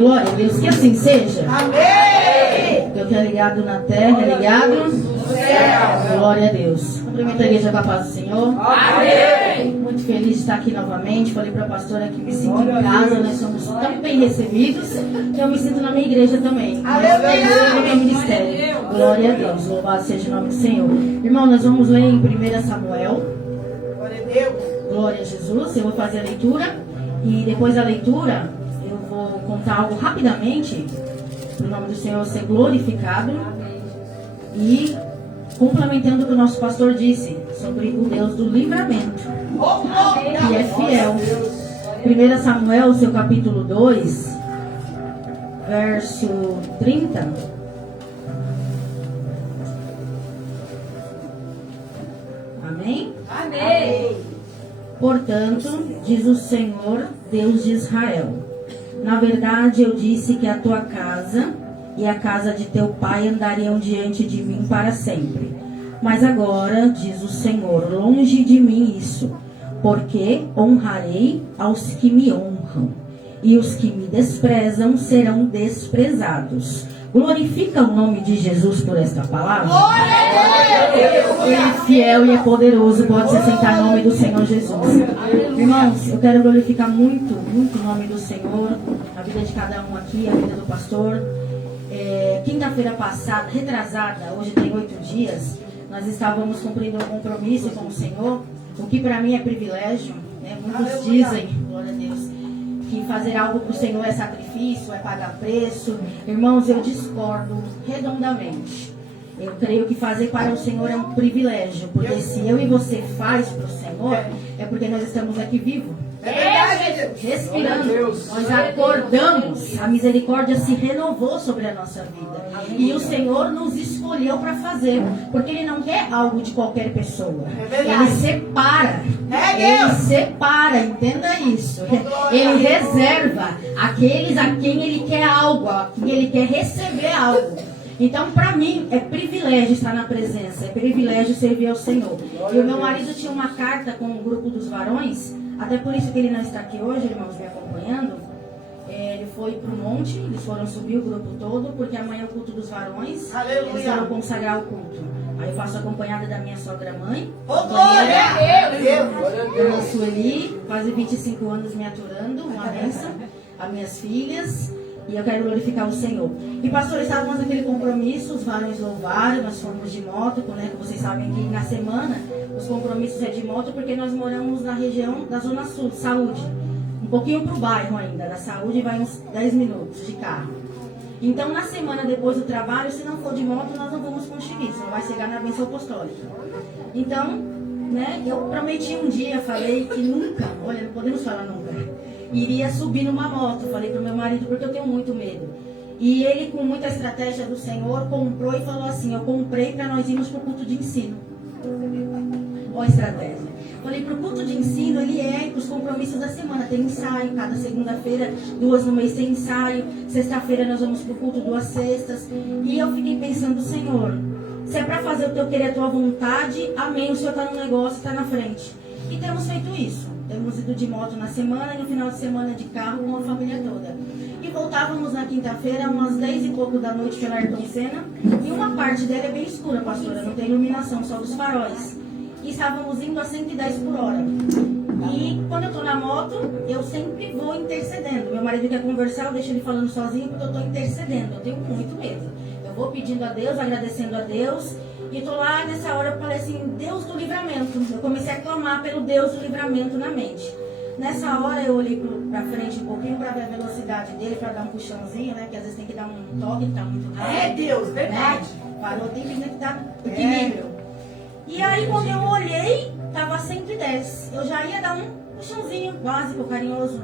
Glória a Deus, que assim seja. Amém. Deus que é ligado na terra, é ligado no céu. Glória a Deus. Cumprimento a igreja com a paz do Senhor. Amém. Muito feliz de estar aqui novamente. Falei para a pastora que me sinto em casa. Nós somos tão bem recebidos que eu me sinto na minha igreja também. Aleluia. No meu ministério. Glória a Deus. Louvado seja o nome do Senhor. Irmão, nós vamos ler em 1 Samuel. Glória a Deus. Glória a Jesus. Eu vou fazer a leitura. E depois da leitura, eu vou contar algo rapidamente. Para o nome do Senhor ser glorificado. E complementando o que o nosso pastor disse sobre o Deus do livramento, que é fiel. 1 Samuel, seu capítulo 2, verso 30. Amém? Amém. Portanto, diz o Senhor, Deus de Israel: na verdade eu disse que a tua casa e a casa de teu pai andariam diante de mim para sempre. Mas agora, diz o Senhor, longe de mim isso, porque honrarei aos que me honram, e os que me desprezam serão desprezados. Glorifica o nome de Jesus por esta palavra. Ele é fiel e é poderoso. Pode se assentar no nome do Senhor Jesus. Irmãos, eu quero glorificar muito, muito o nome do Senhor, a vida de cada um aqui, a vida do pastor. Quinta-feira passada, retrasada, hoje tem 8 dias, nós estávamos cumprindo um compromisso com o Senhor, o que para mim é privilégio, né? Muitos dizem, glória a Deus, que fazer algo para o Senhor é sacrifício, é pagar preço. Irmãos, eu discordo redondamente. Eu creio que fazer para o Senhor é um privilégio, porque se eu e você faz para o Senhor, é porque nós estamos aqui vivos. É verdade. Respirando, nós acordamos, a misericórdia se renovou sobre a nossa vida. E o Senhor nos escolheu para fazer, porque Ele não quer algo de qualquer pessoa. Ele separa, Ele separa, entenda isso. Ele reserva aqueles a quem Ele quer algo, a quem Ele quer receber algo. Então, para mim, é privilégio estar na presença, é privilégio servir ao Senhor. E o meu marido tinha uma carta com o grupo dos varões, até por isso que ele não está aqui hoje, irmãos, me acompanhando. Ele foi para o monte, eles foram subir o grupo todo, porque amanhã é o culto dos varões. Aleluia. Eles vão consagrar o culto. Aí eu faço acompanhada da minha sogra-mãe, Glória a Deus. Dona Sueli, quase 25 anos me aturando, uma bênção, as minhas filhas. E eu quero glorificar o Senhor. E pastor, estávamos naquele compromisso, os varões louvaram, nós fomos de moto, né? Que vocês sabem que na semana os compromissos é de moto, porque nós moramos na região da Zona Sul, Saúde. Um pouquinho para o bairro ainda, da Saúde vai uns 10 minutos de carro. Então na semana depois do trabalho, se não for de moto, nós não vamos conseguir, só vai chegar na bênção apostólica. Então, né? Eu prometi um dia, falei que nunca, olha, não podemos falar nunca, iria subir numa moto. Falei pro meu marido, porque eu tenho muito medo. E ele, com muita estratégia do Senhor, comprou e falou assim: eu comprei para nós irmos pro culto de ensino. Olha a estratégia. Falei, pro culto de ensino, ele é os compromissos da semana. Tem ensaio, cada segunda-feira, 2 no mês tem ensaio. Sexta-feira nós vamos pro culto 2 sextas. E eu fiquei pensando, Senhor, se é para fazer o teu querer, a tua vontade, amém, o Senhor está no negócio, está na frente. E temos feito isso. Temos ido de moto na semana e no final de semana de carro com a família toda. E voltávamos na quinta-feira, umas 10 e pouco da noite pela Ayrton Senna. E uma parte dela é bem escura, pastora, não tem iluminação, só dos faróis. E estávamos indo a 110 por hora. E quando eu estou na moto, eu sempre vou intercedendo. Meu marido quer conversar, eu deixo ele falando sozinho porque eu estou intercedendo. Eu tenho muito medo. Eu vou pedindo a Deus, agradecendo a Deus. E estou lá, nessa hora, eu falei assim, Deus do livramento. Eu comecei a clamar pelo Deus do livramento na mente. Nessa hora, eu olhei para frente um pouquinho para ver a velocidade dele, para dar um puxãozinho, né? Que às vezes tem que dar um toque, ele está muito rápido. É Deus, verdade. Né? Parou, tem que dar equilíbrio. E aí, quando eu olhei, estava 110. Eu já ia dar um puxãozinho básico, carinhoso.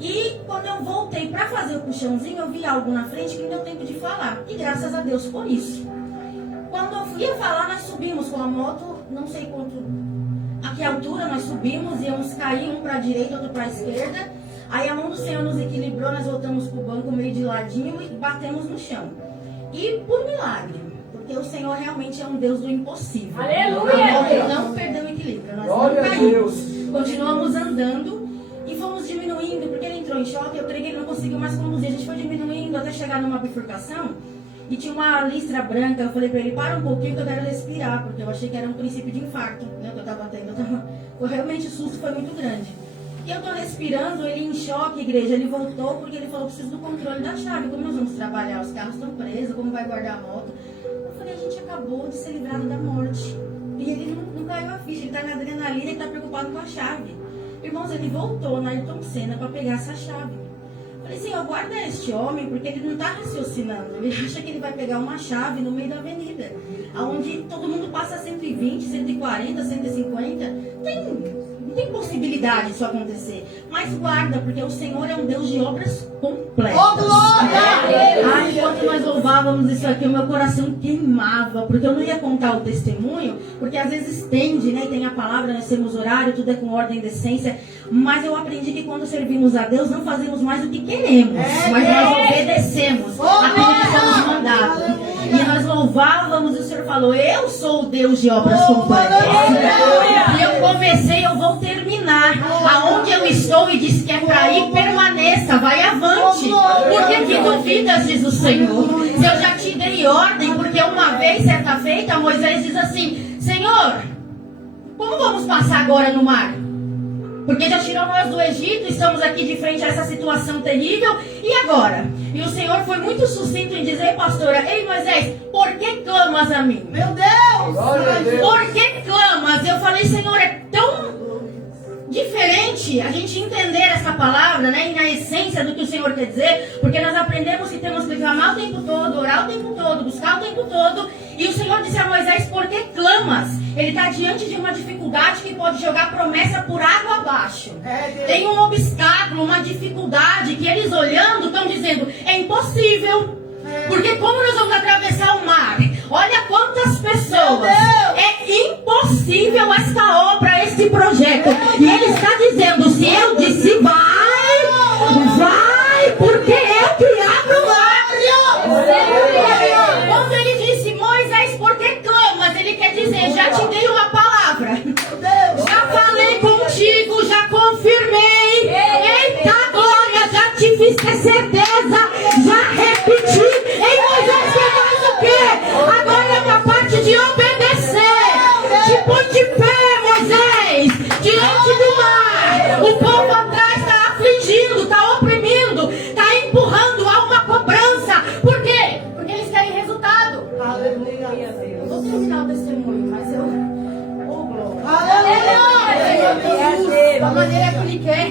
E quando eu voltei para fazer o puxãozinho, eu vi algo na frente que não deu tempo de falar. E graças a Deus por isso. Quando eu ia falar, nós subimos com a moto, não sei quanto, a que altura nós subimos, íamos cair, um para a direita, outro para a esquerda. Aí a mão do Senhor nos equilibrou, nós voltamos para o banco meio de ladinho e batemos no chão. E por milagre, porque o Senhor realmente é um Deus do impossível. Aleluia! Ele não perdeu o equilíbrio, nós não caímos. Continuamos andando e fomos diminuindo, porque ele entrou em choque, eu creio que ele não conseguiu mais conduzir. A gente foi diminuindo até chegar numa bifurcação e tinha uma listra branca. Eu falei pra ele, para um pouquinho que eu quero respirar, porque eu achei que era um princípio de infarto, né, que eu tava tendo. Realmente o susto foi muito grande. E eu tô respirando, ele em choque, igreja, ele voltou porque ele falou, preciso do controle da chave, como nós vamos trabalhar? Os carros estão presos, como vai guardar a moto? Eu falei, a gente acabou de ser livrado da morte. E ele não caiu a ficha, ele tá na adrenalina, ele tá preocupado com a chave. Irmãos, ele voltou na Ayrton Senna para pegar essa chave. Eu falei, Senhor, guarda este homem, porque ele não está raciocinando. Ele acha que ele vai pegar uma chave no meio da avenida, onde todo mundo passa 120, 140, 150. Não tem possibilidade disso acontecer. Mas guarda, porque o Senhor é um Deus de obras completas. Oh, glória! Ai, enquanto nós louvávamos isso aqui, o meu coração queimava, porque eu não ia contar o testemunho, porque às vezes estende, né? E tem a palavra, nós temos horário, tudo é com ordem e decência. Mas eu aprendi que quando servimos a Deus, não fazemos mais o que queremos, mas nós obedecemos aquilo que somos mandados. E nós louvávamos e o Senhor falou, eu sou o Deus de obras completas. E eu comecei, eu vou terminar. Aonde eu estou e disse que é para ir, permaneça, vai avante. Porque que duvidas, diz o Senhor. Se eu já te dei ordem, porque uma vez, certa feita, Moisés diz assim, Senhor, como vamos passar agora no mar? Porque já tirou nós do Egito, estamos aqui de frente a essa situação terrível, e agora? E o Senhor foi muito sucinto em dizer, pastora, ei Moisés, por que clamas a mim? Meu Deus! Por que clamas? Eu falei, Senhor, é tão diferente a gente entender essa palavra, né, e na essência do que o Senhor quer dizer, porque nós aprendemos que temos que clamar o tempo todo, orar o tempo todo, buscar o tempo todo, e o Senhor disse a Moisés, por que clamas? Ele está diante de uma dificuldade que pode jogar promessa por água abaixo. Tem um obstáculo, uma dificuldade que eles olhando estão dizendo, é impossível. Porque como nós vamos atravessar o mar? Olha quantas pessoas. É impossível esta obra, este projeto. E ele está dizendo, se eu disse vai, porque eu que abro o mar. Quando ele disse, Moisés, por que clamas? Ele quer dizer, já te dei uma palavra. Já falei contigo, já confirmei. Eita glória, já te fiz ter certeza. Já repeti. Ei, Moisés, você faz o quê? Agora é uma parte de obedecer. Te põe de pé, Moisés, diante do mar. O povo atrás está afligindo, está oprimindo, está empurrando, há uma cobrança. Por quê? Porque eles querem resultado. Eu vou terminar o testemunho, mas eu... Oh, glória! Da maneira que ele quer.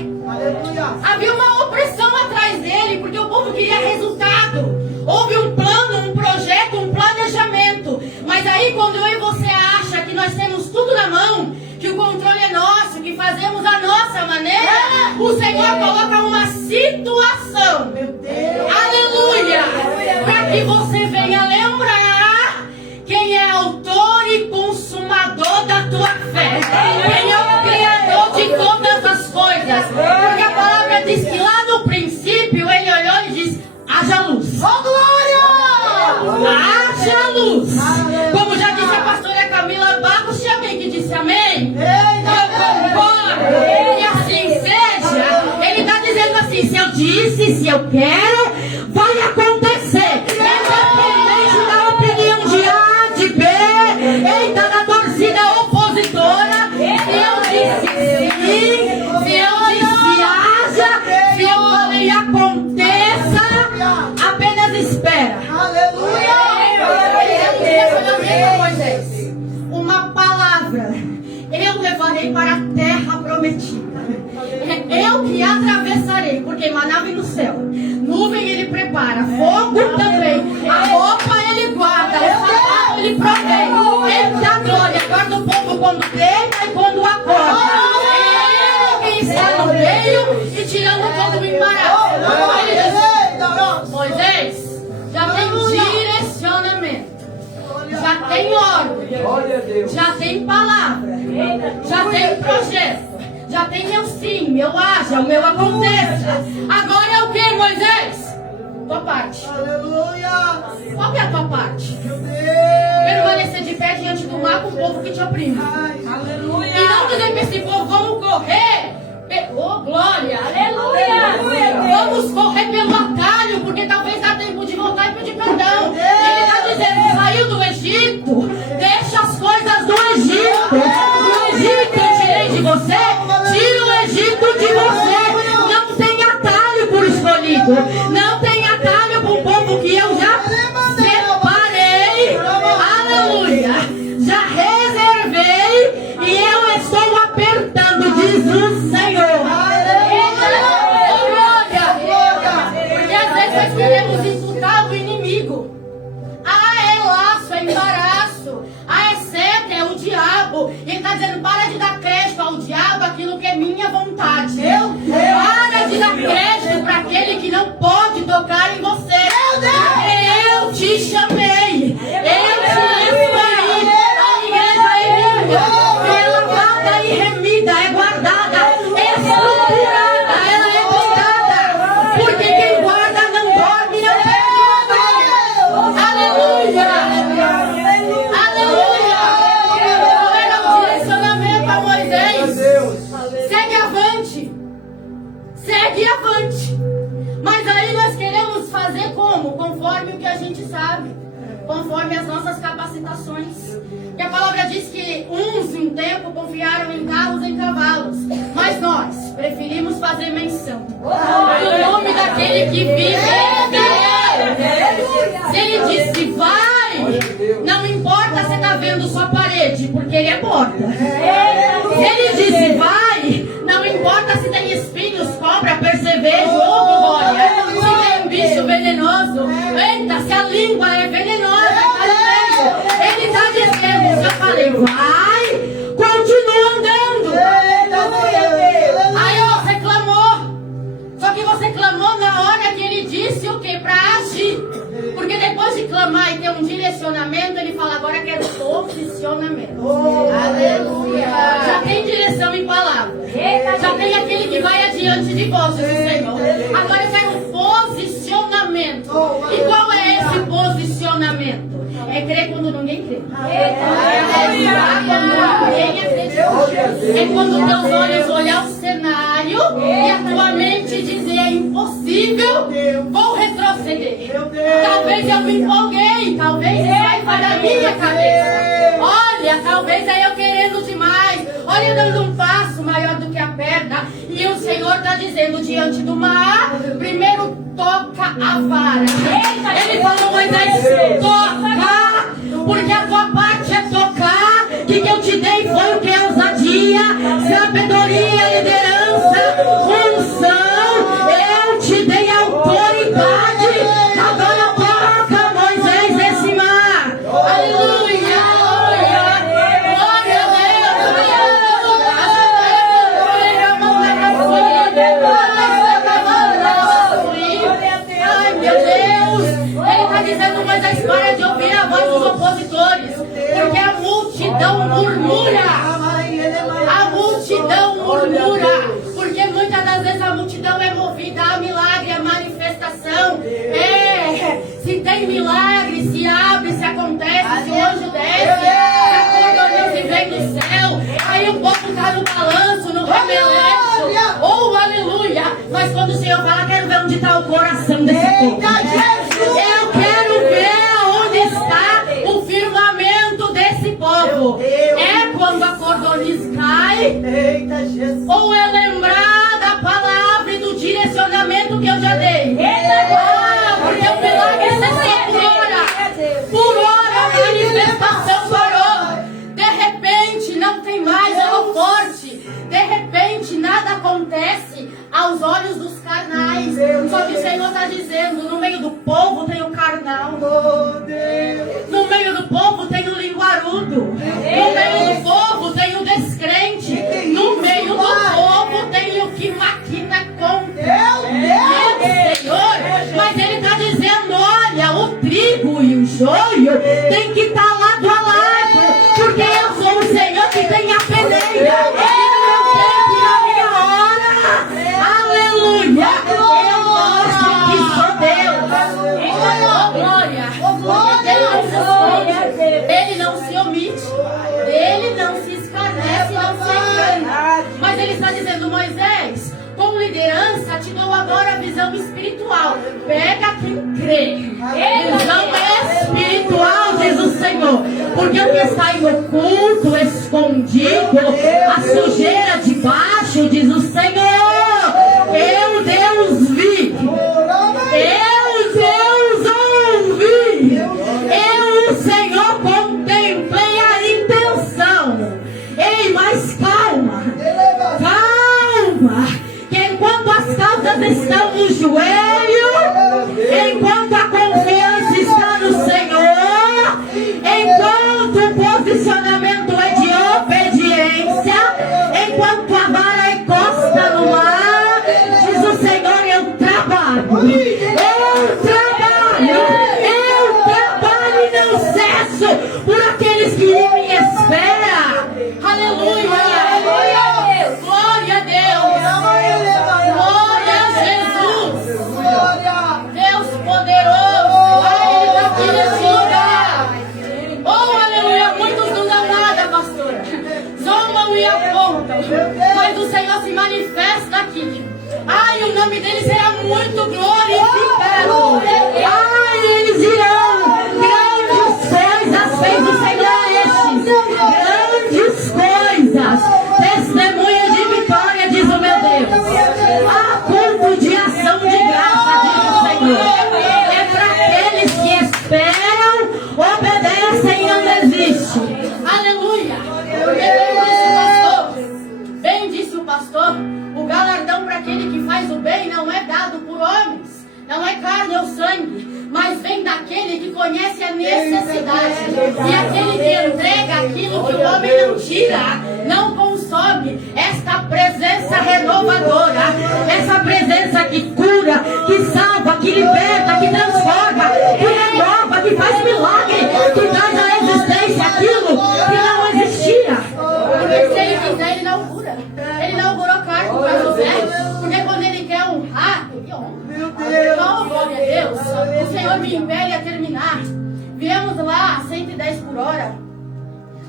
Havia uma opressão atrás dele, porque o povo queria resultado. Houve um plano, um projeto, um planejamento. Mas aí quando eu e você acha que nós temos tudo na mão, que o controle é nosso, que fazemos a nossa maneira, o Senhor coloca uma situação. Aleluia! Para que você venha lembrar quem é autor e consumador da tua fé. Quem é o Criador de todas as coisas. Porque a palavra diz que lá no princípio ele olhou e disse, haja luz. Oh, glória! Haja luz. Como já disse a pastora Camila Barros, tinha alguém que disse amém? Eu concordo. E assim seja. Ele está dizendo assim, se eu disse, se eu quero, vai acontecer. Independente da opinião de A, de B, eita, da torcida opositora, se eu disse sim, se eu disse haja, se eu falei aconteça, apenas espera. Aleluia! Moisés, uma palavra eu levarei para a terra prometida. É eu que atravessarei, porque maná vem do céu, nuvem ele prepara, fogo também, a roupa ele guarda, o sapato ele provém. Eita glória, guarda o povo quando deita e quando acorda. É ele que está no meio e tirando todo o embaraço. Moisés, já tem direcionamento, já tem ordem, já tem palavra, já tem projeto, já tem meu sim, meu haja, o meu aconteça. Agora é o que, Moisés? Tua parte. Aleluia! Qual que é a tua parte? Meu Deus! Permanecer de pé diante do mar com o povo que te oprime. Aleluia! E não dizer para esse povo, vamos correr. Oh, glória! Aleluia! conosco. Não tem atalho para o povo que eu já separei. Aleluia. Já reservei e eu estou apertando, diz o Senhor. Porque às vezes nós queremos imputar o inimigo. É laço, é embaraço. É seta, é o diabo. E ele está dizendo, para de dar crédito ao diabo aquilo que é minha vontade. Para de dar crédito para aquele que não pode tocar em você. Eu te chamei. Eu te escolhi. A igreja é minha. É lavada e remida, é guardada, é estruturada, ela é cuidada. Porque quem guarda não dorme, não perde. Aleluia. Aleluia. Qual era o direcionamento a Moisés? Segue avante. Segue avante. Mas aí nós queremos fazer como? Conforme o que a gente sabe. Conforme as nossas capacitações. Que a palavra diz que uns em um tempo confiaram em carros e em cavalos. Mas nós preferimos fazer menção do nome daquele que vive. Se ele disse vai, não importa se está vendo sua parede, porque ele é porta. Se ele disse vai, não importa se tem espinhos, cobra, percevejo ou glória. Se tem um bicho venenoso, eita, se a língua é venenosa, ele está dizendo, se eu falei vai, continua andando. Aí você clamou. Só que você clamou na hora que ele disse o que? Para agir. Porque depois de clamar e ter um direcionamento, ele fala, agora quero posicionamento. Aleluia. Já tem direção em palavra. Já tem aquele que vai adiante de vós, Senhor. Agora eu quero um posicionamento. E qual é esse posicionamento? É crer quando ninguém crê. É acreditar quando ninguém acredita. É quando teus olhos olhar o cenário e a tua mente dizer é impossível, vou retroceder. Talvez eu me empolguei, talvez isso vai da minha cabeça. Olha, talvez é eu querendo demais. Olha, dando um passo maior do que a perna. E o Senhor está dizendo diante do mar, primeiro toca a vara. Ele falou, Moisés, toca, porque a tua parte é tocar. Que eu te dei foi o que? Ousadia, sabedoria, liderança, unção. Eu te dei autoridade. Agora toca, Moisés, esse mar. Aleluia, aleluia. Glória a Ai, meu Deus. Ele está dizendo, Moisés, para de ouvir a voz dos opositores. Porque a multidão murmura. A multidão murmura. Porque muitas das vezes a multidão é movida a milagre, a manifestação. Se tem milagre, se abre, se acontece, se o anjo desce, se a cordonise vem do céu. Aí o povo está no balanço, no remeleixo. Oh, aleluia. Mas quando o Senhor fala, quero ver onde está o coração desse povo. Eu quero ver onde está o firmamento desse povo. É quando a cordoniz cai, ou é lembrar da palavra e do direcionamento que eu já dei. Porque o milagre cessou por hora. Por hora a manifestação parou. De repente não tem mais holoforte. De repente nada acontece aos olhos dos carnais. Só que o Senhor está dizendo, no meio do povo tem o carnal. No meio do povo tem o linguarudo. No meio do povo tem o descrente. No meio do povo tem o que maquina com Deus, Senhor. Mas ele está dizendo, olha, o trigo e o joio tem que estar lado a lado. Porque eu sou o Senhor que tem a peneira. Aleluia! Eu mostro que sou Deus. Oh, glória! Ele não se omite. Ele não se escarnece, não se engana. Mas ele está dizendo, Moisés, com liderança te dou agora a visão espiritual. Pega quem crê. Visão espiritual, diz o Senhor. Porque o que está em oculto, escondido, a sujeira de baixo, diz o Senhor. Eu, Deus, vi. e não cesso por aqueles que me esperam. Aleluia. Glória a Deus. Glória a Jesus. Deus poderoso. Ele está aqui nesse lugar. Oh, aleluia. Muitos não dão nada, pastora. Zombam e apontam. Mas o Senhor se manifesta aqui. Ai, o nome dele será muito glorificado. Ai, eles irão. Grandes coisas fez o Senhor estes. Grandes coisas. Testemunho de vitória, diz o meu Deus. Há culto de ação de graça, diz o Senhor. É para aqueles que esperam, obedecem e não desistem. Aleluia. Bem disse o pastor. O galardão para aquele que faz o bem não é dado por homens, não é carne ou sangue, mas vem daquele que conhece a necessidade. E aquele que entrega aquilo que o homem não tira, não consome. Esta presença renovadora, essa presença que cura, que salva, que liberta, que transforma, que renova, que faz milagre, que traz à existência aquilo que não existia. Porque se ele quiser, ele não cura. Ele inaugurou cargo para José, porque quando ele quer honrar, ele honra. Oh, glória a Deus. O Senhor me impele a terminar. Viemos lá a 110 por hora.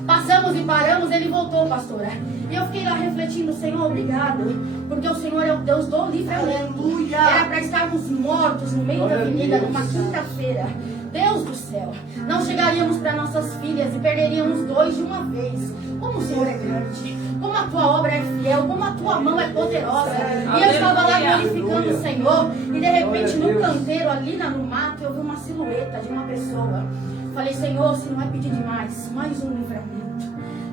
Passamos e paramos, ele voltou, pastora. E eu fiquei lá refletindo, Senhor, obrigado. Porque o Senhor é o Deus do livramento. Era para estarmos mortos no meio da avenida numa quinta-feira. Deus do céu, não chegaríamos para nossas filhas e perderíamos 2 de uma vez. Como o Senhor é grande, como a tua obra é fiel, como a tua mão é poderosa. E eu estava lá glorificando o Senhor, e de repente no canteiro, ali no mato, eu vi uma silhueta de uma pessoa. Falei, Senhor, se não é pedir demais, mais um livramento.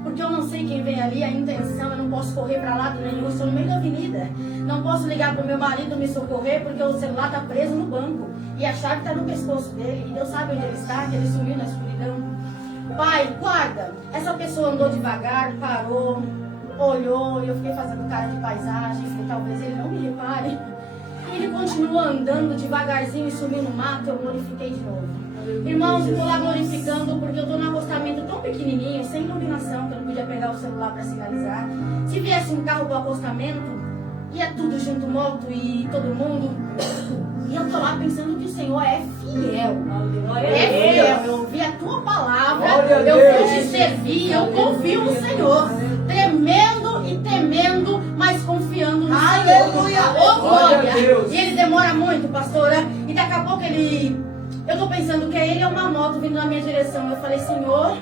Porque eu não sei quem vem ali, a intenção, eu não posso correr para lado nenhum, estou no meio da avenida. Não posso ligar para o meu marido me socorrer, porque o celular está preso no banco. E a chave está no pescoço dele, e Deus sabe onde ele está, que ele sumiu na escuridão. Pai, guarda. Essa pessoa andou devagar, parou, olhou, e eu fiquei fazendo cara de paisagem, que talvez ele não me repare. E ele continuou andando devagarzinho e sumiu no mato, eu glorifiquei de novo. Irmãos, eu estou lá glorificando porque eu estou num acostamento tão pequenininho, sem iluminação, que eu não podia pegar o celular para sinalizar. Se viesse um carro para o acostamento, ia tudo junto, moto e todo mundo. E eu estou lá pensando que o Senhor é fiel. É fiel. Eu ouvi a tua palavra, eu vou te servir, eu confio no Senhor. Tremendo e temendo, mas confiando no Senhor. Oh, glória! E ele demora muito, pastora. E daqui a pouco ele... Eu estou pensando que é ele ou uma moto vindo na minha direção. Eu falei, Senhor,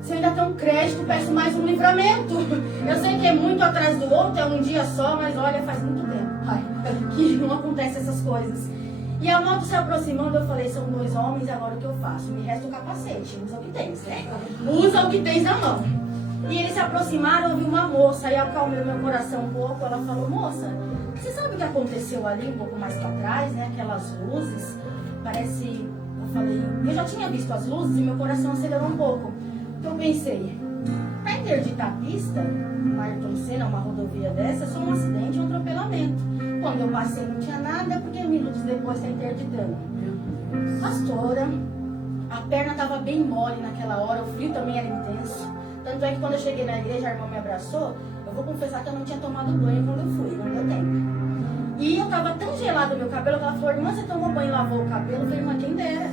se eu ainda tenho um crédito, peço mais um livramento. Eu sei que é muito atrás do outro, é um dia só, mas olha, faz muito tempo, pai, que não acontecem essas coisas. E a moto se aproximando, eu falei, são 2 homens, agora o que eu faço? Me resta o capacete, usa o que tens, né? Usa o que tens na mão. E eles se aproximaram, eu vi uma moça, e acalmou meu coração um pouco. Ela falou, moça, você sabe o que aconteceu ali, um pouco mais para trás, né? Aquelas luzes, parece... Eu falei, eu já tinha visto as luzes e meu coração acelerou um pouco. Então eu pensei, para interditar a pista, uma Ayrton Senna, uma rodovia dessa, é só um acidente, um atropelamento. Quando eu passei não tinha nada, porque minutos depois está interditando. Pastora, a perna estava bem mole naquela hora, o frio também era intenso. Tanto é que quando eu cheguei na igreja, a irmã me abraçou. Eu vou confessar que eu não tinha tomado banho quando eu fui, não deu tempo. E eu tava tão gelado o meu cabelo que ela falou, irmã, você tomou banho e lavou o cabelo? Eu falei, irmã, quem dera.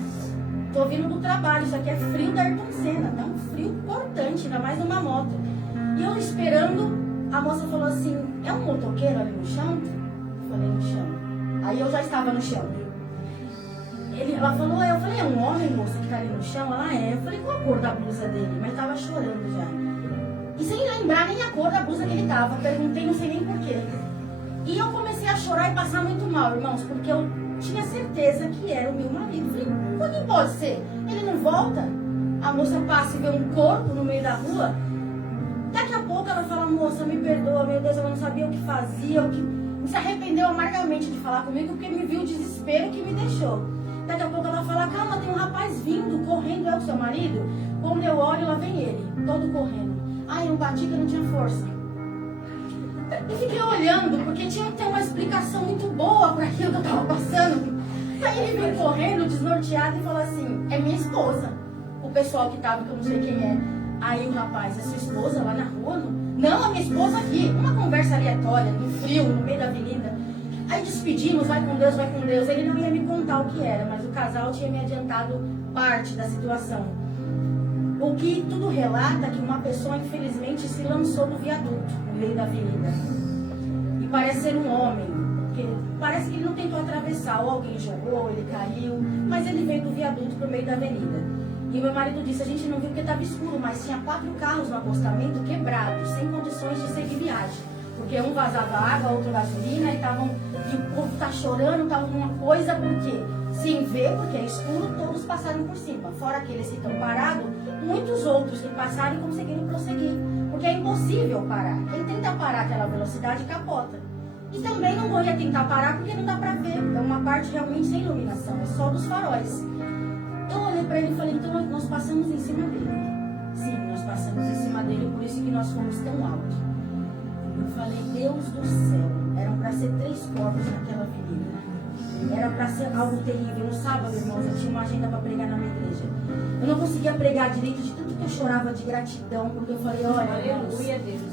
Tô vindo do trabalho, isso aqui é frio da Ayrton Senna, tá um frio importante, ainda mais numa moto. E eu esperando, a moça falou assim, é um motoqueiro ali no chão? Eu falei, no chão. Aí eu já estava no chão. Ela falou, eu falei, é um homem, moça, que tá ali no chão? Ela é. Eu falei, qual a cor da blusa dele? Mas tava chorando já. E sem lembrar nem a cor da blusa que ele tava. Perguntei, não sei nem porquê. E eu comecei a chorar e passar muito mal, irmãos, porque eu tinha certeza que era o meu marido. Falei, quando pode ser? Ele não volta? A moça passa e vê um corpo no meio da rua. Daqui a pouco ela fala, moça, me perdoa, meu Deus, ela não sabia o que fazia, se arrependeu amargamente de falar comigo, porque me viu o desespero que me deixou. Daqui a pouco ela fala, calma, tem um rapaz vindo, correndo, é o seu marido? Quando eu olho, lá vem ele, todo correndo. Ai, eu bati que eu não tinha força. E fiquei olhando, porque tinha que ter uma explicação muito boa para aquilo que eu estava passando. Aí ele veio correndo, desnorteado, e falou assim: é minha esposa. O pessoal que tava, que eu não sei quem é. Aí o rapaz: é sua esposa lá na rua? Não, a minha esposa aqui. Uma conversa aleatória, no frio, no meio da avenida. Aí despedimos, vai com Deus, vai com Deus. Ele não ia me contar o que era, mas o casal tinha me adiantado parte da situação. O que tudo relata que uma pessoa, infelizmente, se lançou no viaduto, no meio da avenida. E parece ser um homem. Parece que ele não tentou atravessar, ou alguém jogou, ele caiu, mas ele veio do viaduto para o meio da avenida. E meu marido disse: a gente não viu porque estava escuro, mas tinha 4 carros no acostamento quebrados, sem condições de seguir viagem. Porque um vazava água, outro gasolina, e o povo tá chorando, tá uma coisa, porque sem ver, porque é escuro, todos passaram por cima. Fora aqueles que estão parados, muitos outros que passaram e conseguiram prosseguir. Porque é impossível parar. Quem tenta parar aquela velocidade capota. E também não ia tentar parar porque não dá pra ver. É uma parte realmente sem iluminação, é só dos faróis. Eu olhei pra ele e falei: então nós passamos em cima dele. Sim, nós passamos em cima dele, por isso que nós fomos tão altos. Eu falei: Deus do céu, eram para ser 3 corpos naquela avenida. Era para ser algo terrível. No sábado, irmãos, eu tinha uma agenda para pregar na minha igreja. Eu não conseguia pregar direito de tanto que eu chorava de gratidão, porque eu falei: olha, Deus,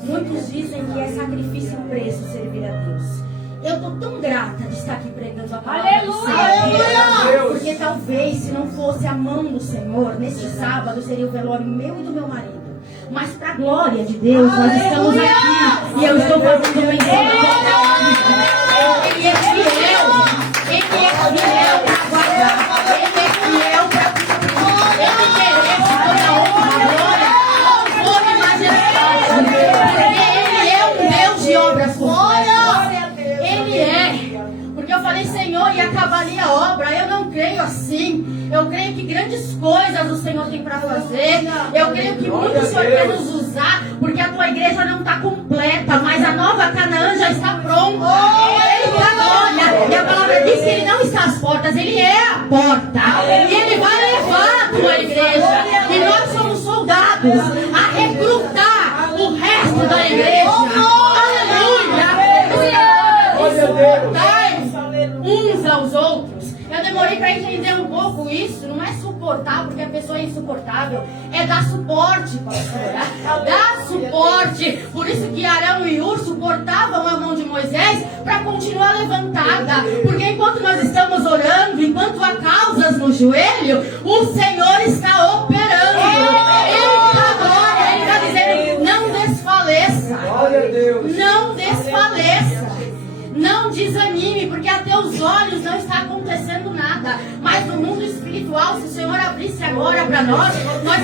muitos dizem que é sacrifício e preço servir a Deus. Eu estou tão grata de estar aqui pregando a palavra do Senhor, porque talvez se não fosse a mão do Senhor, nesse sábado seria o velório meu e do meu marido. Mas para a glória de Deus, nós estamos aqui e eu estou fazendo menção da Ele é fiel para guardar, Ele é fiel para cumprir, Ele merece toda a honra, glória, toda a majestade, porque Ele é um Deus de obras completas. Ele é, porque eu falei: Senhor, e acabaria a obra? Eu não creio assim. Eu creio que grandes coisas o Senhor tem para fazer. Eu creio que muito o Senhor quer nos usar, porque a tua igreja não está completa, mas a nova Canaã já está pronta. Ele está, e a palavra diz que Ele não está às portas, Ele é a porta. E Ele vai levar a tua igreja. E nós somos soldados a recrutar o resto da igreja. Aleluia! Uns aos outros. Eu demorei para entender um pouco isso. Não é suportar porque a pessoa é insuportável, é dar suporte, pastora. Dar suporte. Por isso que Arão e Ur suportavam a mão de Moisés para continuar levantada. Porque enquanto nós estamos orando, enquanto há causas no joelho, o Senhor está operando. Ele está dizendo: não desfaleça. Não desfaleça. Não desanime, porque a teus olhos não está acontecendo nada. Mas no mundo espiritual, se o Senhor abrisse agora para nós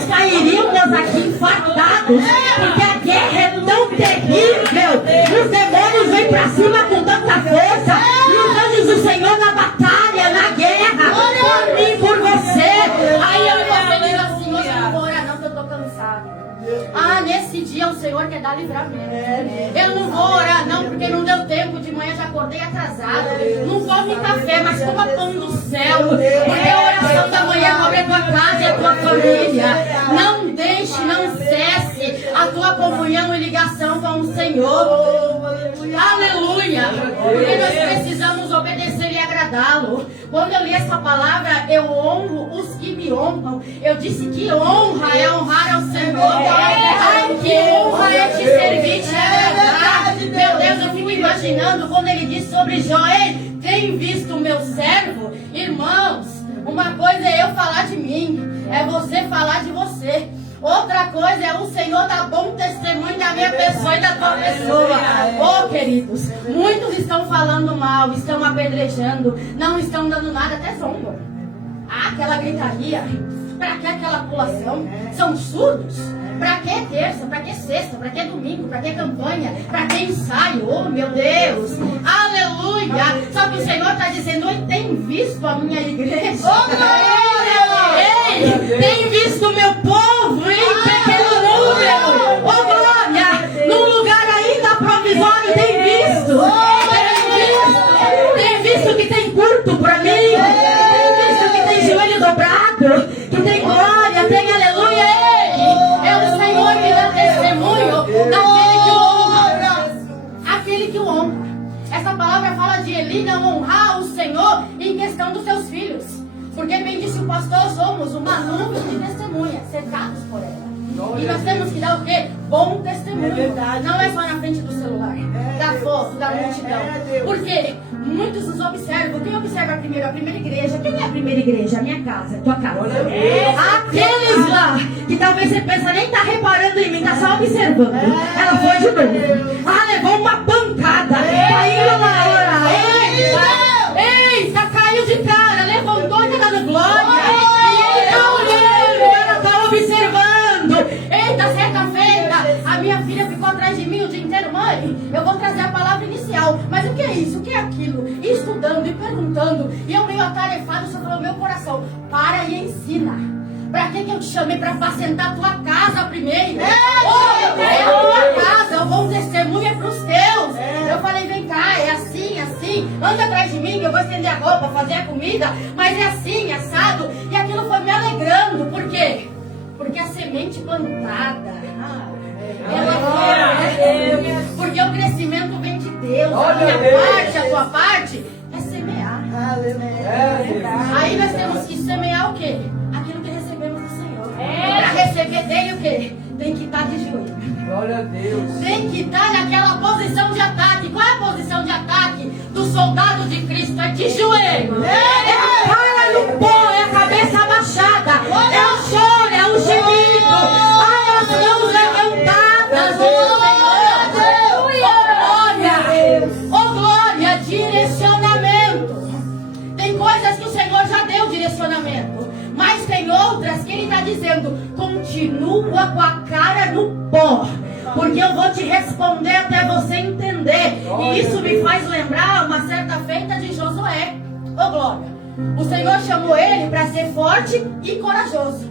cairíamos aqui infartados. Porque a guerra é tão terrível. Os demônios vêm para cima com tanta força. E os anjos do Senhor na batalha, na guerra, por mim, por você. Aí eu digo assim: hoje eu não vou orar não, que eu estou cansado. Nesse dia o Senhor quer dar livramento. Eu não vou orar não, porque não deu tempo. De manhã já acordei atrasado. Não come café, mas toma pão do céu. Porque a oração da manhã cobre a tua casa e a tua família. Não deixe, não cesse a tua comunhão e ligação com o Senhor. Aleluia! Porque nós precisamos obedecer e agradá-lo. Quando eu li essa palavra, eu honro os que me honram. Eu disse que honra é honrar ao Senhor. Ai, que honra é te servir, te agradar. Meu Deus, eu fico imaginando quando ele diz sobre Jó: ei, tem visto o meu servo? Irmãos, uma coisa é eu falar de mim, é você falar de você. Outra coisa é o Senhor dar bom testemunho da minha pessoa e da tua pessoa. Oh, queridos, muitos estão falando mal, estão apedrejando, não estão dando nada, até zombam. Aquela gritaria, pra que aquela pulação? São surdos? Pra que terça? Pra que sexta? Pra que domingo? Pra que campanha? Pra que ensaio? Oh, meu Deus! Aleluia! Só que o Senhor está dizendo: oi, tem visto a minha igreja? Ei, tem visto o meu povo em pequeno número? Oh, glória! Num lugar ainda provisório, tem visto? Tem visto que tem culto pra mim? Tem visto que tem joelho dobrado? Que tem glória, tem aleluia? É o Senhor que dá testemunho daquele que o honra. Aquele que o honra. Essa palavra fala de Eli não honrar o Senhor em questão dos seus filhos. Porque bem disse o pastor, somos uma nuvem de testemunhas, cercados por ela. E nós temos que dar o quê? Bom testemunho. Não é só na frente do celular, da foto, da multidão. Porque muitos nos observam. Quem observa primeiro? A primeira igreja. Quem é a primeira igreja? A minha casa, a tua casa. Aqueles lá que talvez você pensa, nem tá reparando em mim, tá só observando. Ela foi de novo. Levou uma pancada. Caiu na hora. Eita, caiu de cara. Levantou e tá dando glória. E ele tá olhando, ela tá observando. Eita, certa-feira, a minha filha ficou atrás de mim o dia inteiro. Mãe, eu vou trazer a palavra inicial. Mas o que é isso? O que é aquilo? E estudando e perguntando. E eu meio atarefado, só falou meu coração. Para e ensina. Pra que eu te chamei? Pra apacentar a tua casa primeiro. É a tua casa. O bom testemunho é pros teus. Eu falei, vem cá, é assim, assim. Anda atrás de mim que eu vou estender a roupa, fazer a comida. Mas é assim, assado. E aquilo foi me alegrando. Por quê? Porque a semente plantada, ela foi, porque o crescimento vem de Deus. A minha parte, a tua parte, é semear. Aí nós temos que semear o quê? Aquilo que recebemos do Senhor. Para receber dele o quê? Tem que estar de joelho. Glória a Deus. Tem que estar naquela posição de ataque. Qual é a posição de ataque do soldado de Cristo? É de joelho. É a cara no pó, é a cabeça abaixada. É o choro, é o gemido. Ai, as mãos levantadas. Oh glória, direcionamento. Tem coisas que o Senhor já deu direcionamento. Mas tem outras que Ele está dizendo, continua com a cara no pó. Porque eu vou te responder até você entender. E isso me faz lembrar uma certa feita de Josué. Ô glória. O Senhor chamou ele para ser forte e corajoso.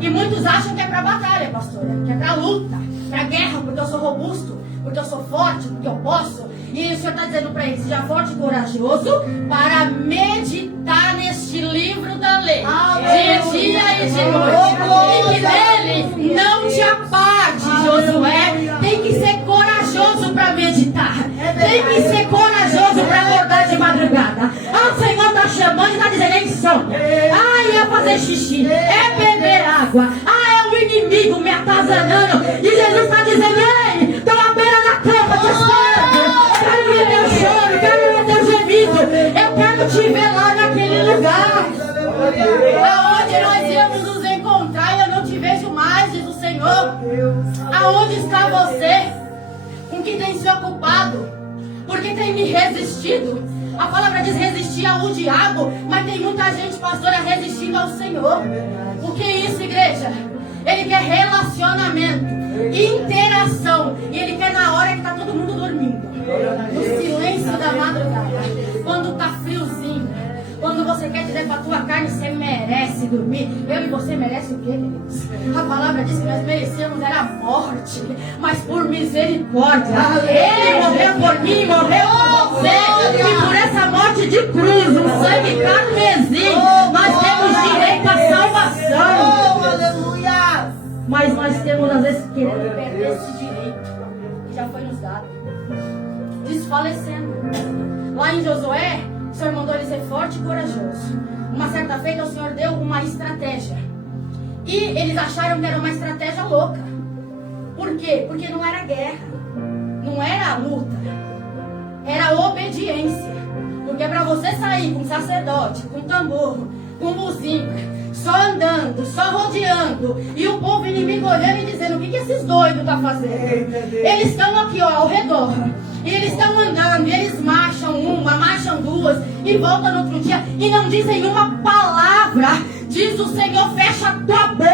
E muitos acham que é para batalha, pastora. Que é para luta, para guerra, porque eu sou robusto, porque eu sou forte, porque eu posso. E o Senhor está dizendo para ele, seja forte e corajoso para meditar neste livro da lei. De dia e de noite. E que dele não te aparte, Josué. Tem que ser corajoso para meditar. Tem que ser corajoso para acordar de madrugada. O Senhor está chamando e está dizendo, é insônia. É fazer xixi. É beber água. É o inimigo me atazanando. E Jesus está dizendo, ei, estou à beira da cama, te espero. Quero ver teu choro, quero ver teu gemido. Eu quero te ver lá naquele lugar. Aonde nós íamos nos encontrar e eu não te vejo mais, diz o Senhor. Aonde está você? Com que tem se ocupado? Porque tem me resistido. A palavra diz resistir ao diabo, mas tem muita gente, pastora, resistindo ao Senhor. O que é isso, igreja? Ele quer relacionamento, interação. E Ele quer na hora que está todo mundo dormindo, no silêncio da madrugada, quando está friozinho, quando você quer dizer para a tua carne, você merece dormir. Eu e você merece o quê, queridos? A palavra diz que nós merecíamos era a morte, mas por misericórdia Ele morreu por mim, morreu por você. E por essa morte de cruz, um sangue carmesim, nós temos direito à salvação. Aleluia. Mas nós temos às vezes querendo perder esse direito que já foi nos dado, desfalecendo. Lá em Josué, o Senhor mandou ele ser forte e corajoso. Uma certa feita o Senhor deu uma estratégia. E eles acharam que era uma estratégia louca. Por quê? Porque não era guerra, não era luta, era obediência. Porque para você sair com sacerdote, com tambor, com buzina, só andando, só rodeando, e o povo inimigo olhando e dizendo, o que esses doidos estão fazendo? Eles estão aqui, ó, ao redor. E eles estão andando, e eles marcham uma, marcham duas, e voltam no outro dia, e não dizem uma palavra. Diz o Senhor, fecha a tua boca.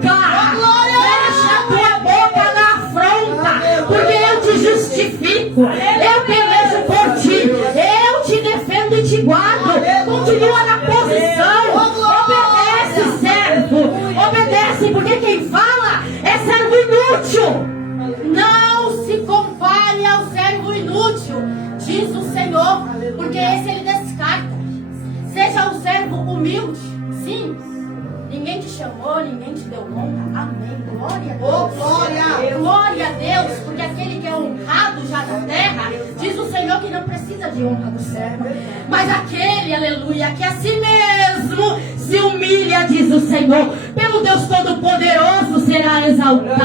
Fecha a tua boca na afronta, porque eu te justifico. Eu pelejo por ti. Eu te defendo e te guardo. Continua na posição. Obedece, servo. Obedece, porque quem fala é servo inútil. Não se compare ao servo inútil, diz o Senhor, porque esse ele descarta. Seja um servo humilde, sim. Ninguém te chamou, ninguém te deu honra. Amém. Glória a Deus. Oh, glória. Glória a Deus, porque aquele que é honrado já na terra, diz o Senhor que não precisa de honra do céu. Mas aquele, aleluia, que a si mesmo diz o Senhor. Pelo Deus Todo-Poderoso será exaltado.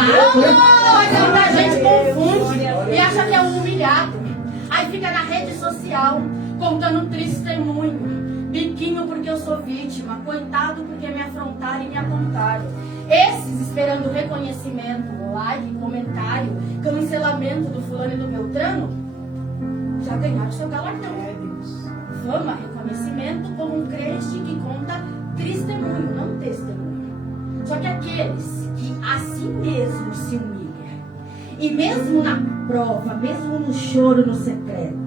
Mas muita gente confunde e acha que é um humilhado. Aí fica na rede social contando testemunho. Biquinho porque eu sou vítima, coitado porque me afrontaram e me apontaram. Esses esperando reconhecimento, like, comentário, cancelamento do fulano e do Beltrano, já ganharam seu galardão. Fama, reconhecimento como um crente que conta testemunho, não testemunho. Só que aqueles que a si mesmo se humilham, e mesmo na prova, mesmo no choro, no secreto,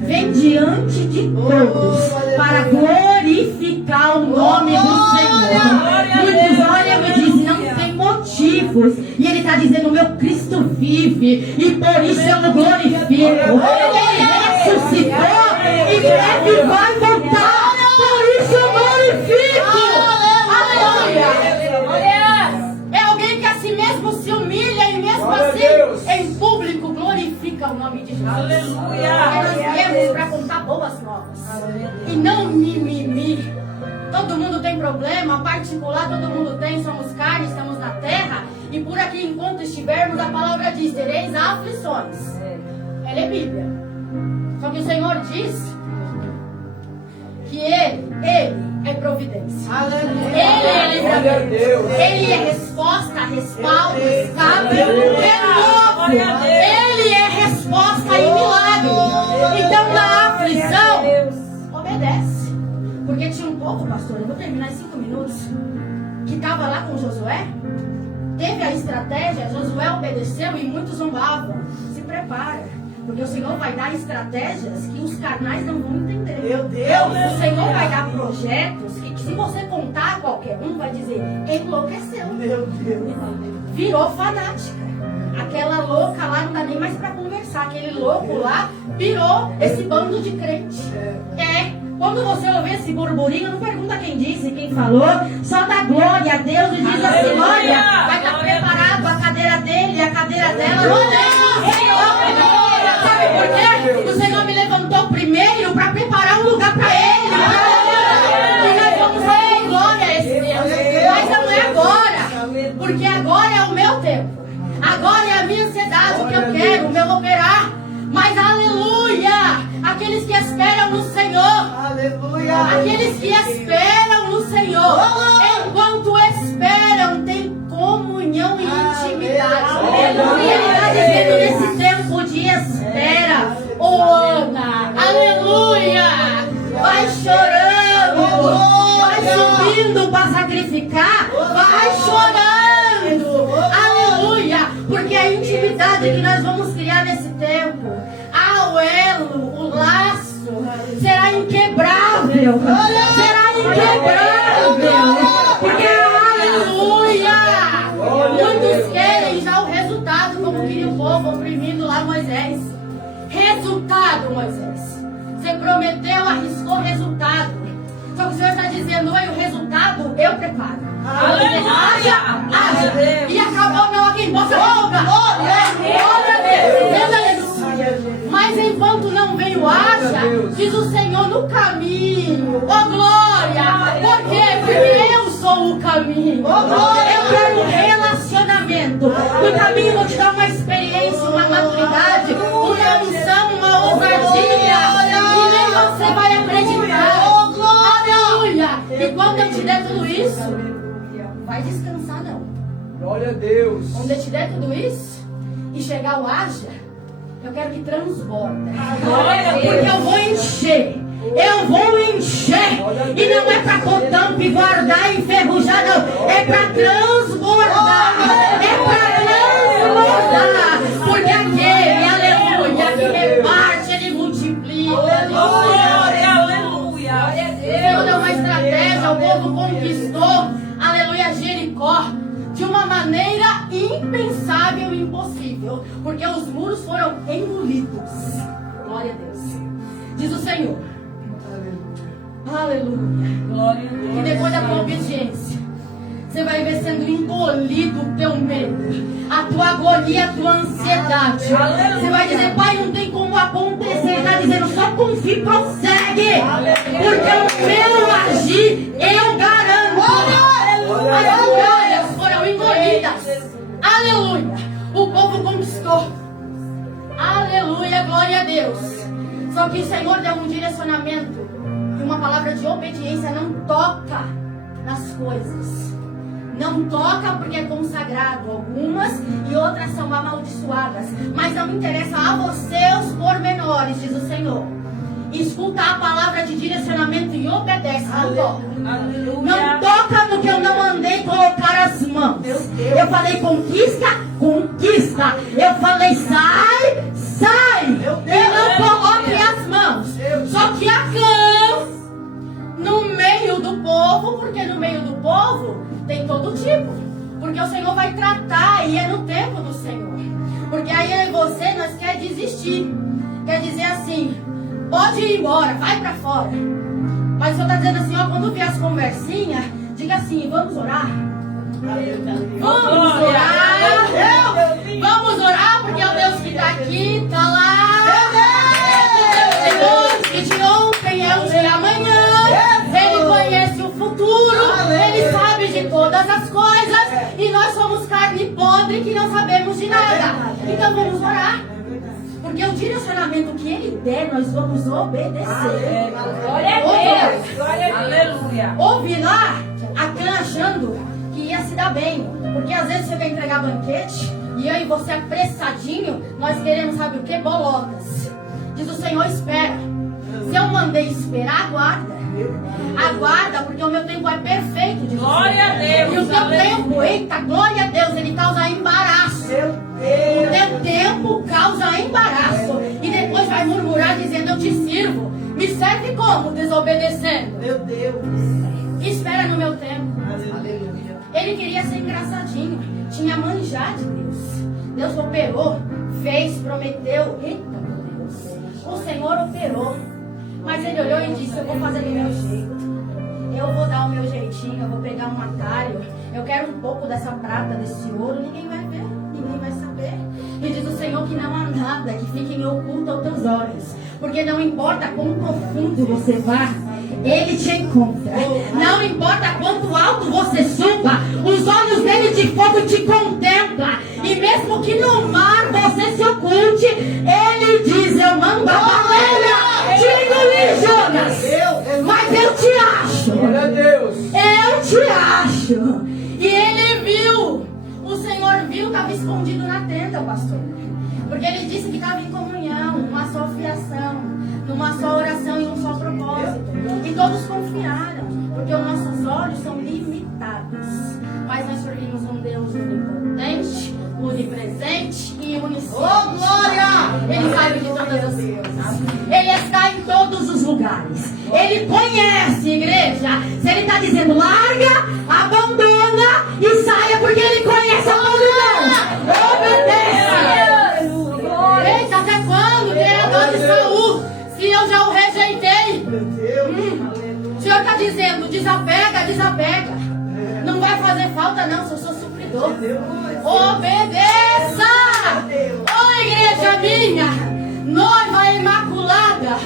vem diante de todos para glorificar o nome do Senhor. Muitos olham e dizem, não tem motivos. E ele está dizendo, meu Cristo vive e por isso eu o glorifico. Ele ressuscitou e breve vai voltar. Por isso eu glorifico. Aleluia. É alguém que a si mesmo se humilha e mesmo assim, em público, glorifica o nome de Jesus. Aleluia. Nós viemos para contar boas novas. E não mimimi. Todo mundo tem problema, particular todo mundo tem, somos carne, estamos na terra. E por aqui, enquanto estivermos, a palavra diz, tereis aflições. Ela é Bíblia. Só que o Senhor diz que Ele é providência. Ele é livramento. Ele é resposta, respaldo, escape, renovo. Ele é resposta e milagre. Então, na aflição, obedece. Porque tinha um povo, pastor, eu vou terminar em 5 minutos, que estava lá com Josué. Teve a estratégia, Josué obedeceu e muitos zombavam. Se prepara, porque o Senhor vai dar estratégias que os carnais não vão entender. Meu Deus! O Senhor vai dar projetos que se você contar a qualquer um, vai dizer, enlouqueceu. Meu Deus! Virou fanática. Aquela louca lá não dá nem mais para conversar. Aquele louco lá virou esse bando de crente. Quando você ouvir esse burburinho, não pergunta quem disse, quem falou, só dá glória a Deus e diz assim, olha, vai estar preparado a cadeira dele e a cadeira dela. Sabe por quê? O Senhor me levantou primeiro para preparar um lugar para ele. E nós vamos dar glória a esse Deus. Mas não é agora, porque agora é o meu tempo. Agora é a minha ansiedade, o que eu quero, o meu operar. Mas aleluia! Aqueles que esperam no Senhor. Aleluia! Aqueles que esperam no Senhor. Enquanto esperam, tem comunhão e intimidade. E Ele está dizendo nesse tempo de espera. Oh, Ana, aleluia! Vai chorando. Vai subindo para sacrificar. Vai chorando. Aleluia! Porque a intimidade que nós vamos criar nesse tempo, o elo, o laço, será inquebrável. Será inquebrável. Porque, aleluia! Muitos querem já o resultado, como queria o povo oprimindo lá Moisés. Resultado, Moisés. Você prometeu, arriscou resultado. Só que o Senhor está dizendo, oi, o resultado eu preparo. Haja. E acabou, não, aqui possa colocar. Glória a Deus. Mas enquanto não veio haja, diz o Senhor, no caminho. Oh, glória. Por quê? Porque eu sou o caminho. Eu quero um relacionamento. No caminho eu vou te dar uma experiência, uma maturidade, uma unção, uma ousadia. E nem você vai acreditar. Aleluia. E quando eu te der tudo isso, vai descansar não. Glória a Deus. Quando eu te der tudo isso e chegar o haja, eu quero que transborda. Porque eu vou encher. Eu vou encher. E não é para pôr tampa e guardar e enferrujar, não. É para transbordar. É para transbordar. Porque aquele, aleluia, que reparte, ele multiplica. Aleluia. O Senhor deu uma estratégia, o povo conquistou, aleluia, Jericó, de uma maneira impensável e impossível, porque os muros foram engolidos. Glória a Deus. Diz o Senhor. Aleluia. Glória a Deus. E depois da tua obediência, você vai ver sendo engolido o teu medo, a tua agonia, a tua ansiedade. Você vai dizer, pai, não tem como acontecer. Ele está dizendo, só confie, prossegue. Porque o meu agir, eu garanto. o povo conquistou. Aleluia, glória a Deus. Só que o Senhor deu um direcionamento e uma palavra de obediência. Não toca nas coisas. Não toca porque é consagrado. Algumas e outras são amaldiçoadas. Mas não interessa a você os pormenores, diz o Senhor. Escuta a palavra de direcionamento e obedece. Não toca. Não toca no que eu não mandei colocar as mãos. Eu falei conquista, conquista. Eu falei sai, sai. E não coloque as mãos. Só que Acã, no meio do povo, porque no meio do povo tem todo tipo. Porque o Senhor vai tratar e é no tempo do Senhor. Porque aí eu e você, nós quer desistir. Quer dizer assim, pode ir embora, vai pra fora. Mas o Senhor está dizendo assim, ó, quando vier as conversinhas, diga assim, vamos orar. Vamos orar. Vamos orar, porque é o Deus que está aqui, está lá. É o Deus que de ontem é o de amanhã. Ele conhece o futuro. Ele sabe de todas as coisas. E nós somos carne podre que não sabemos de nada. Então vamos orar. Porque o direcionamento que Ele der, nós vamos obedecer. Glória a Deus. Glória a Deus. Aleluia. Ouvi lá, Acã achando que ia se dar bem. Porque às vezes você vai entregar banquete e eu e você apressadinho, nós queremos, sabe o que? Bolotas. Diz o Senhor, espera. Se eu mandei esperar, aguarda. Aguarda, porque o meu tempo é perfeito. Diz Glória a Deus. E o teu tempo, eita, glória a Deus, ele causa embaraço. O teu tempo causa embaraço. E depois vai murmurar dizendo, eu te sirvo. Me serve como? Desobedecendo. Meu Deus. Espera no meu tempo. Aleluia. Ele queria ser engraçadinho. Tinha manjar de Deus. Deus operou, fez, prometeu. Eita, meu Deus. O Senhor operou. Mas ele olhou e disse, eu vou fazer do meu jeito. Eu vou dar o meu jeitinho, eu vou pegar um atalho. Eu quero um pouco dessa prata, desse ouro. Ninguém vai ver, ninguém vai saber. E diz o Senhor que não há nada que fique em oculto aos teus olhos. Porque não importa quão profundo você vá, Ele te encontra. Não importa quanto alto você suba, os olhos dele de fogo te contemplam. E mesmo que no mar você se oculte, Ele diz, eu mando a baleia te engolir, Jonas. Mas eu te acho. Glória a Deus. Eu te acho. E ele viu. O Senhor viu, estava escondido na tenda, pastor. Porque ele disse que estava em comunhão, numa só fiação, numa só oração e um só propósito. E todos confiaram, porque os nossos olhos são limitados. Mas nós servimos um Deus onipotente, onipresente e onisciente. Oh, glória! Ele sabe de todas as coisas. Ele está em todos os lugares. Ele conhece, igreja. Se ele está dizendo larga, abandona e saia, porque ele conhece a mulher. Obedeça. Eita, até quando, criador de Saul? Se eu já o rejeitei. O Senhor está dizendo, desapega, desapega. Não vai fazer falta não, se eu sou supridor. Obedeça. Ô igreja minha, noiva imaculada,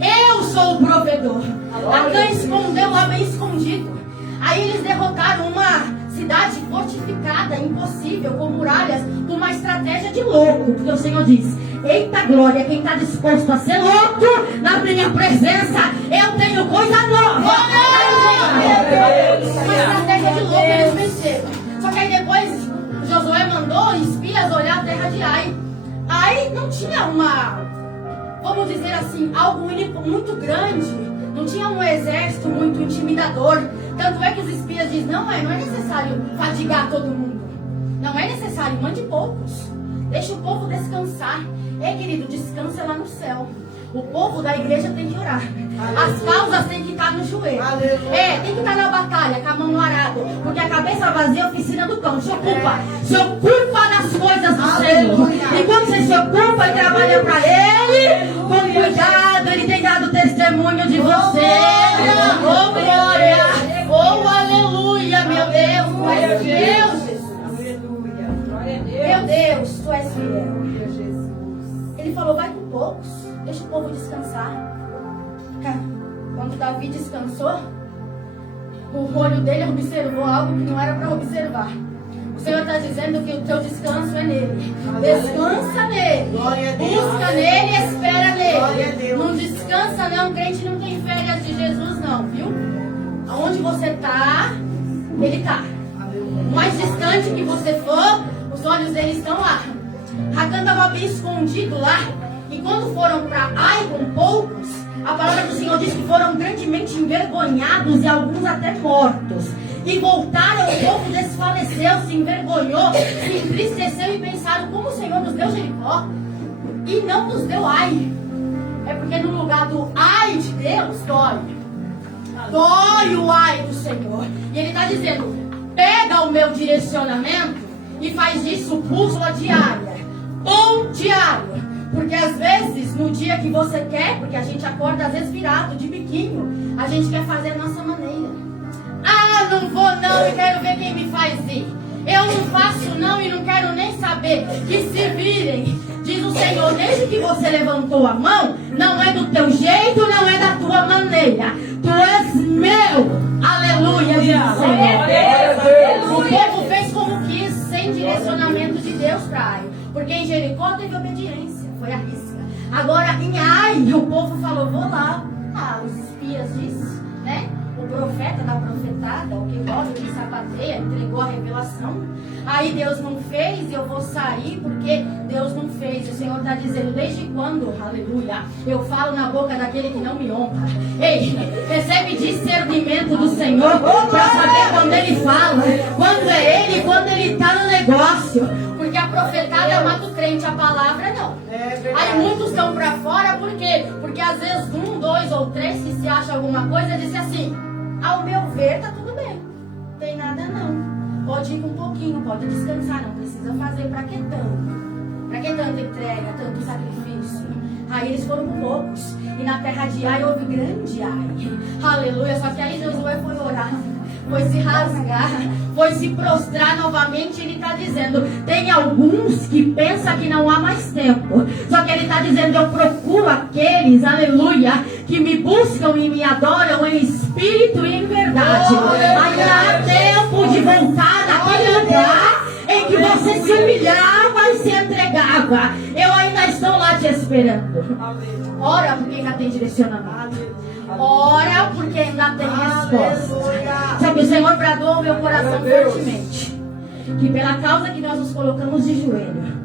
eu sou o provedor. Acã escondeu lá bem escondido. Aí eles derrotaram uma cidade fortificada, impossível, com muralhas, com uma estratégia de louco. Porque o Senhor diz, eita glória, quem está disposto a ser louco na minha presença, eu tenho coisa nova. Uma estratégia de louco, eles venceram. Só que aí depois Josué mandou espias olhar a terra de Ai. Ai não tinha vamos dizer assim, algo muito grande. Não tinha um exército muito intimidador. Tanto é que os espias dizem, não é necessário fadigar todo mundo. Não é necessário, mande poucos. Deixa o povo descansar. Querido, descansa lá no céu. O povo da igreja tem que orar. As causas têm que estar no joelho. Tem que estar na batalha, com a mão no arado. Porque a cabeça vazia é a oficina do cão. Se ocupa. Se ocupa das coisas do Senhor. E quando você se ocupa e trabalha para Ele, com cuidado, Ele tem dado testemunho de você. Oh, glória. Oh, aleluia, meu Deus. Tu és fiel, Jesus. Meu Deus, Tu és fiel. Ele falou, vai com poucos. Deixa o povo descansar. Quando Davi descansou, o olho dele observou algo que não era para observar. O Senhor está dizendo que o teu descanso é nele. Descansa nele. Busca nele e espera nele. Não descansa não. Crente não tem férias de Jesus não, viu? Aonde você está, ele está. O mais distante que você for, os olhos dele estão lá. Racan estava bem escondido lá. E quando foram para Ai com poucos, a palavra do Senhor diz que foram grandemente envergonhados e alguns até mortos. E voltaram, o povo desfaleceu, se envergonhou, se entristeceu e pensaram como o Senhor nos deu Jericó e não nos deu Ai. É porque no lugar do Ai de Deus, dói. Dói o Ai do Senhor. E Ele está dizendo, pega o meu direcionamento e faz disso bússola diária. Bom diário. Porque às vezes, no dia que você quer, porque a gente acorda às vezes virado, de biquinho, a gente quer fazer a nossa maneira. Ah, não vou não e quero ver quem me faz ir. Eu não faço não e não quero nem saber. Que se virem, diz o Senhor, desde que você levantou a mão, não é do teu jeito, não é da tua maneira. Tu és meu. Aleluia, diz o Senhor. O povo fez como quis, sem direcionamento de Deus para Ai. Porque em Jericó teve obediência, foi a risca. Agora em Ai, o povo falou, vou lá. Ah, os espias disse, né? O profeta da profetada, o que roda, o que sapateia, entregou a revelação. Aí Deus não fez, eu vou sair porque Deus não fez. O Senhor está dizendo, desde quando, aleluia, eu falo na boca daquele que não me honra. Ei, recebe discernimento do Senhor para saber quando Ele fala, quando é Ele, quando Ele está no negócio. Porque a profetada mata o crente, a palavra não. Aí muitos estão para fora, por quê? Porque às vezes 1, 2 ou 3 que se acha alguma coisa, disse assim, ao meu ver tá tudo bem, não tem nada não. Pode ir com um pouquinho, pode descansar, não precisa fazer. Pra que tanto? Pra que tanta entrega, tanto sacrifício? Aí eles foram com poucos. E na terra de Ai houve grande Ai. Aleluia, só que aí Josué foi orar, foi se rasgar, foi se prostrar novamente. Ele está dizendo, tem alguns que pensam que não há mais tempo. Só que ele está dizendo, eu procuro aqueles, aleluia, que me buscam e me adoram em espírito e em verdade. Ainda há tempo de voltar naquele lugar em que você se humilhava e se entregava. Eu ainda estou lá te esperando. Ora porque ainda tem direcionamento. Ora porque ainda tem resposta. Sabe, o Senhor bradou ao meu coração fortemente que pela causa que nós nos colocamos de joelho,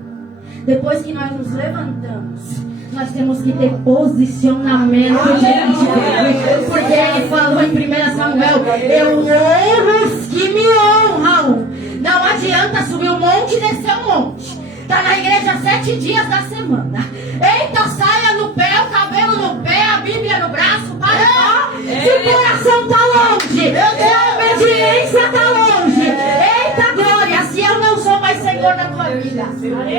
depois que nós nos levantamos, nós temos que ter posicionamento diante de Deus. Porque Ele falou em 1 Samuel, eu honro os que me honram. Não adianta subir um monte e descer um monte. Está na igreja 7 dias da semana. Eita, saia no pé, o cabelo no pé, a Bíblia no braço, para se o coração está longe, se a obediência está longe. Eita glória, se eu não sou mais Senhor da tua vida,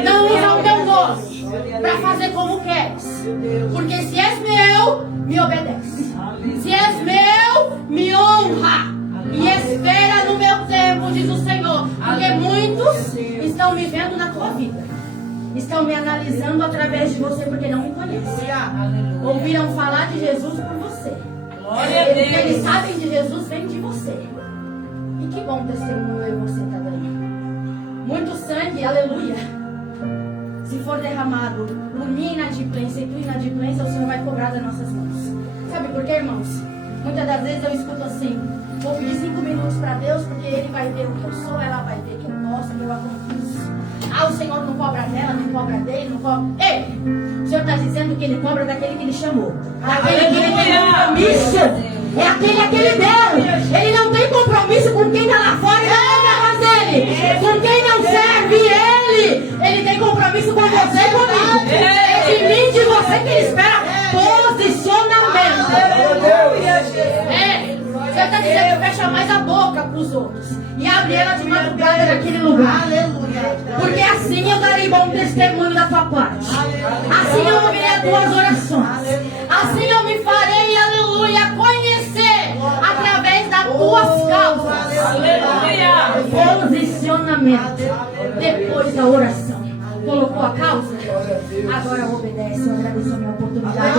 não usa o teu nome para fazer como queres. Porque se és meu, me obedece. Se és meu, me honra. E espera no meu tempo, diz o Senhor. Porque muitos estão me vendo na tua vida, estão me analisando através de você, porque não me conhecem. Ouviram falar de Jesus por você. Eles sabem de Jesus, vem de você. E que bom testemunho eu e você está dando. Muito sangue, aleluia, se for derramado por minha inadimplência e tua inadimplência, o Senhor vai cobrar das nossas mãos. Sabe por quê, irmãos? Muitas das vezes eu escuto assim, vou pedir 5 minutos para Deus, porque Ele vai ver o que eu sou, ela vai ver que eu posso, que eu aconteço. Ah, o Senhor não cobra dela, não cobra dele, não cobra... Ei! O Senhor está dizendo que Ele cobra daquele que Ele chamou. Daquele que Ele tem compromisso. É aquele Deus. Ele não tem compromisso com quem está lá fora e não é mais dele. Com quem não serve Ele. Ele tem compromisso com você e comigo. É de mim, de você que Ele espera posicionamento. O Senhor está dizendo, fecha mais a boca para os outros e abre ela de madrugada naquele lugar. Porque assim eu darei bom testemunho da tua parte. Assim eu ouvirei as tuas orações. Assim eu me farei, aleluia, conhecer através das tuas causas. Aleluia. Posicionamento depois da oração. Colocou a causa? Agora obedece. Eu agradeço a minha oportunidade.